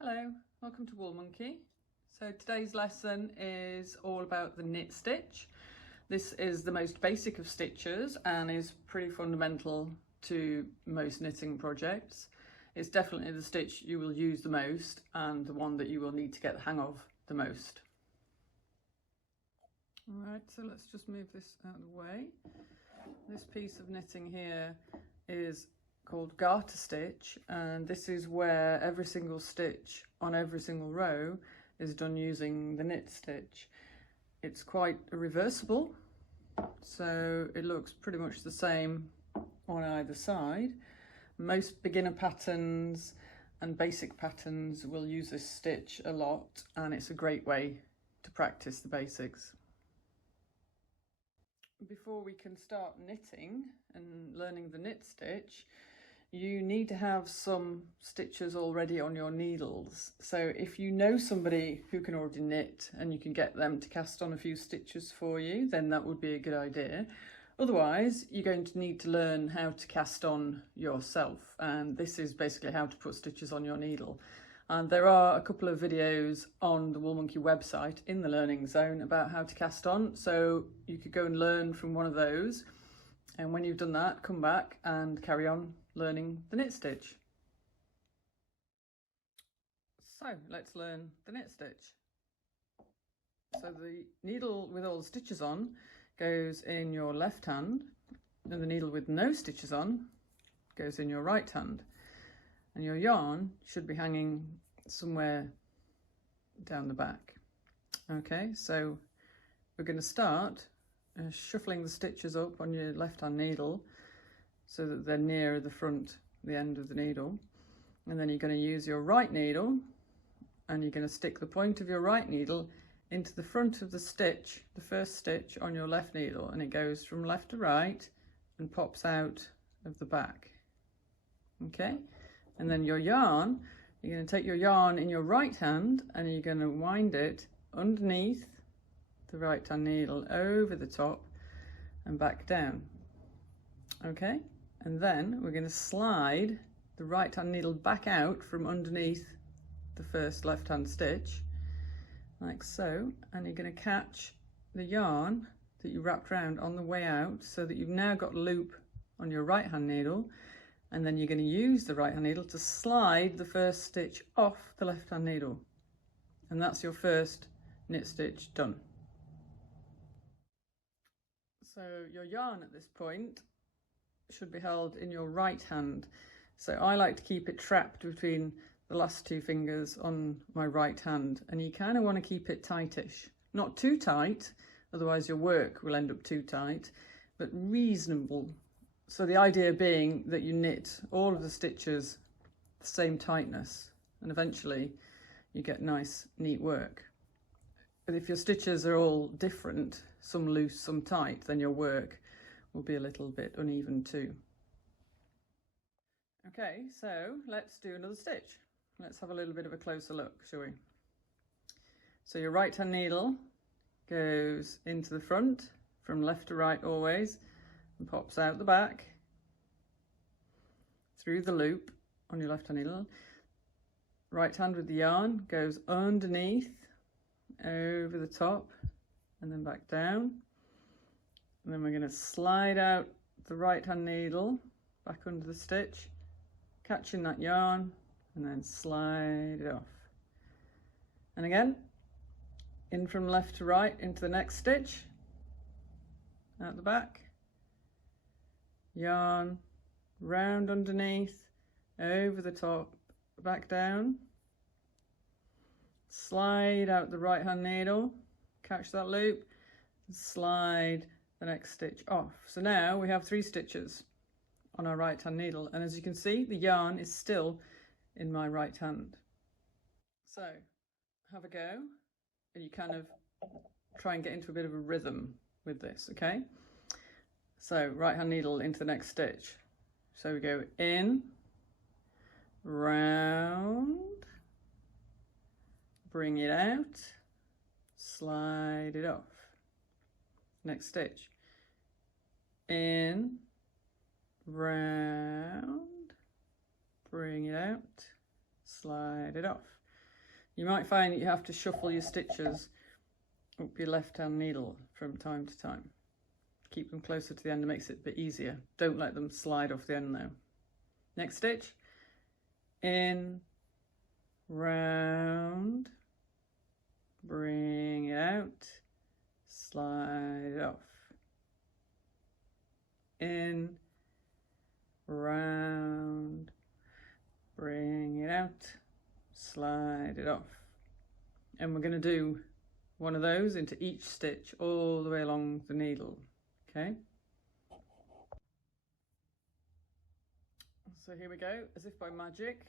Hello, welcome to Wool Monkey. So today's lesson is all about the knit stitch. This is the most basic of stitches and is pretty fundamental to most knitting projects. It's definitely the stitch you will use the most and the one that you will need to get the hang of the most. Alright, so let's just move this out of the way. This piece of knitting here is called garter stitch, and this is where every single stitch on every single row is done using the knit stitch. It's quite reversible, so it looks pretty much the same on either side. Most beginner patterns and basic patterns will use this stitch a lot, and it's a great way to practice the basics. Before we can start knitting and learning the knit stitch, you need to have some stitches already on your needles. So if you know somebody who can already knit and you can get them to cast on a few stitches for you, then that would be a good idea. Otherwise, you're going to need to learn how to cast on yourself. And this is basically how to put stitches on your needle. And there are a couple of videos on the Wool Monkey website in the learning zone about how to cast on. So you could go and learn from one of those. And when you've done that, come back and carry on learning the knit stitch. So let's learn the knit stitch. So the needle with all the stitches on goes in your left hand, and the needle with no stitches on goes in your right hand. And your yarn should be hanging somewhere down the back. Okay, so we're going to start shuffling the stitches up on your left hand needle so that they're near the front, the end of the needle. And then you're going to use your right needle and you're going to stick the point of your right needle into the front of the stitch, the first stitch on your left needle, and it goes from left to right and pops out of the back. Okay, and then your yarn, you're going to take your yarn in your right hand and you're going to wind it underneath the right hand needle over the top and back down. Okay, and then we're going to slide the right hand needle back out from underneath the first left hand stitch like so, and you're going to catch the yarn that you wrapped around on the way out so that you've now got a loop on your right hand needle, and then you're going to use the right hand needle to slide the first stitch off the left hand needle, and that's your first knit stitch done. So your yarn at this point should be held in your right hand. So I like to keep it trapped between the last two fingers on my right hand, and you kind of want to keep it tightish. Not too tight, otherwise your work will end up too tight, but reasonable. So the idea being that you knit all of the stitches the same tightness, and eventually you get nice, neat work. But if your stitches are all different, some loose, some tight, then your work will be a little bit uneven too. Okay, so let's do another stitch. Let's have a little bit of a closer look, shall we? So your right hand needle goes into the front from left to right always and pops out the back through the loop on your left hand needle. Right hand with the yarn goes underneath, over the top, and then back down. And then we're going to slide out the right hand needle back under the stitch, catching that yarn, and then slide it off. And again, in from left to right into the next stitch, out the back, yarn, round underneath, over the top, back down, slide out the right hand needle, catch that loop, slide the next stitch off. So now we have 3 stitches on our right hand needle, and as you can see, the yarn is still in my right hand. So have a go, and you kind of try and get into a bit of a rhythm with this. Okay, so right hand needle into the next stitch. So we go in, round, bring it out, slide it off. Next stitch, in, round, bring it out, slide it off. You might find that you have to shuffle your stitches up your left hand needle from time to time. Keep them closer to the end, it makes it a bit easier. Don't let them slide off the end though. Next stitch, in, round, bring it out, slide it off, in, round, bring it out, slide it off. And we're going to do one of those into each stitch all the way along the needle. Okay, so here we go, as if by magic.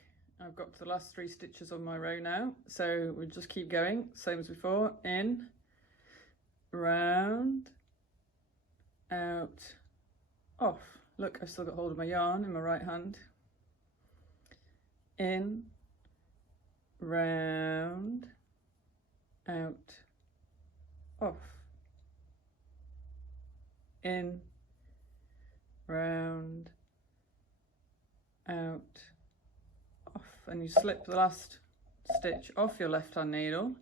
I've got to the last 3 stitches on my row now, so we'll just keep going, same as before. In, round, out, off. Look, I've still got hold of my yarn in my right hand. In, round, out, off. In, round, out, off, and you slip the last stitch off your left hand needle,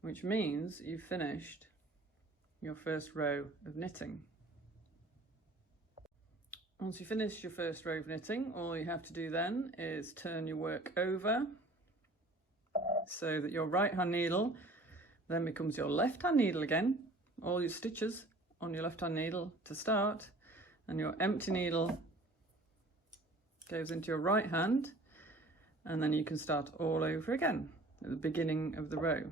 which means you've finished your first row of knitting. Once you finish your first row of knitting, all you have to do then is turn your work over so that your right hand needle then becomes your left hand needle again, all your stitches on your left hand needle to start, and your empty needle goes into your right hand, and then you can start all over again at the beginning of the row.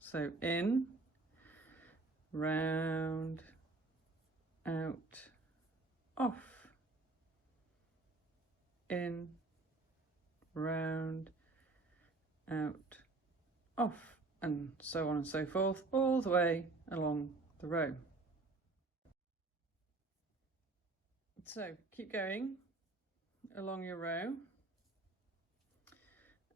So in, round, out, off, in, round, out, off, and so on and so forth, all the way along the row. So keep going along your row,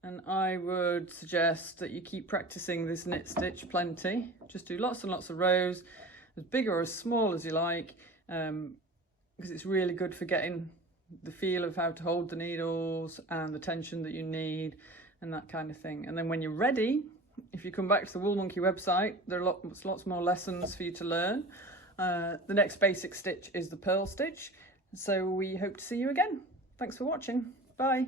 and I would suggest that you keep practicing this knit stitch plenty. Just do lots and lots of rows, as big or as small as you like, because it's really good for getting the feel of how to hold the needles and the tension that you need and that kind of thing. And then when you're ready, if you come back to the Woolmonkey website, there are lots more lessons for you to learn. The next basic stitch is the purl stitch. So we hope to see you again. Thanks for watching. Bye.